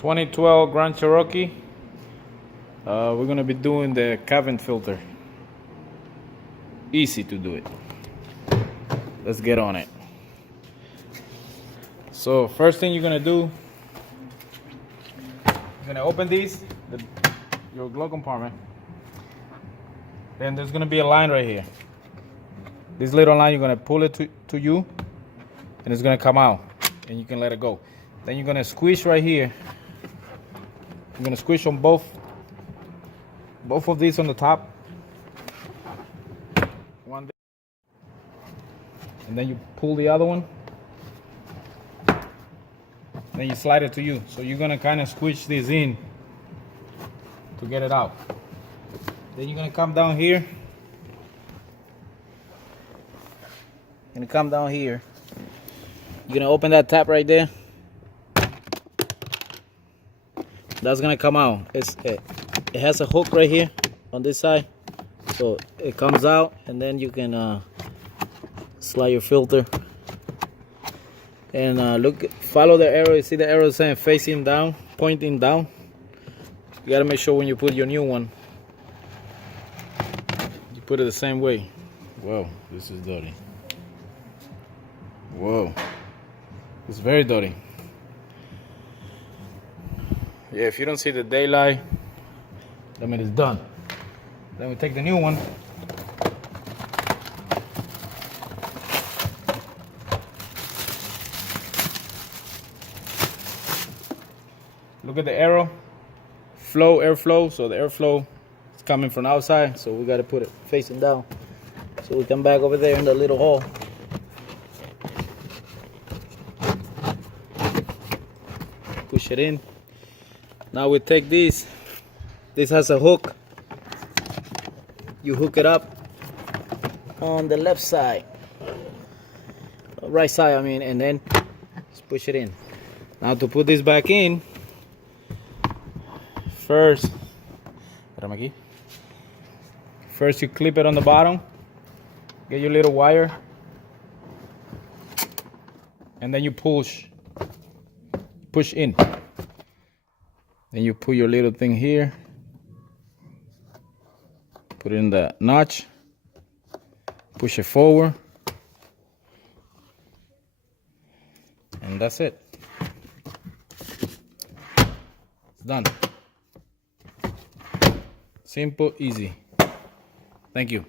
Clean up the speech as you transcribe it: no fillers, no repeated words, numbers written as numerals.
2012 Grand Cherokee. We're gonna be doing the cabin filter. Easy to do it. Let's get on it. So first thing you're gonna do, you're gonna open your glove compartment. Then there's gonna be a line right here. This little line, you're gonna pull it to you, and it's gonna come out, and you can let it go. Then you're gonna squish right here. You're gonna squish on both of these on the top. One, and then you pull the other one. Then you slide it to you. So you're gonna kind of squish this in to get it out. Then you're gonna come down here. You're gonna come down here. You're gonna open that tap right there. That's gonna come out. It has a hook right here on this side, so it comes out, and then you can slide your filter. And follow the arrow. You see the arrow saying facing down, pointing down. You gotta make sure when you put your new one, you put it the same way. Whoa, this is dirty. Whoa, it's very dirty. Yeah, if you don't see the daylight, that means it's done. Then we take the new one. Look at the arrow, airflow. So the airflow is coming from outside, so we got to put it facing down. So we come back over there in the little hole. Push it in. Now we take this. This has a hook. You hook it up on the left side, right side, I mean, and then just push it in. Now to put this back in, first you clip it on the bottom, get your little wire, and then you push in. Then you put your little thing here, put it in the notch, push it forward, and that's it. It's done. Simple, easy. Thank you.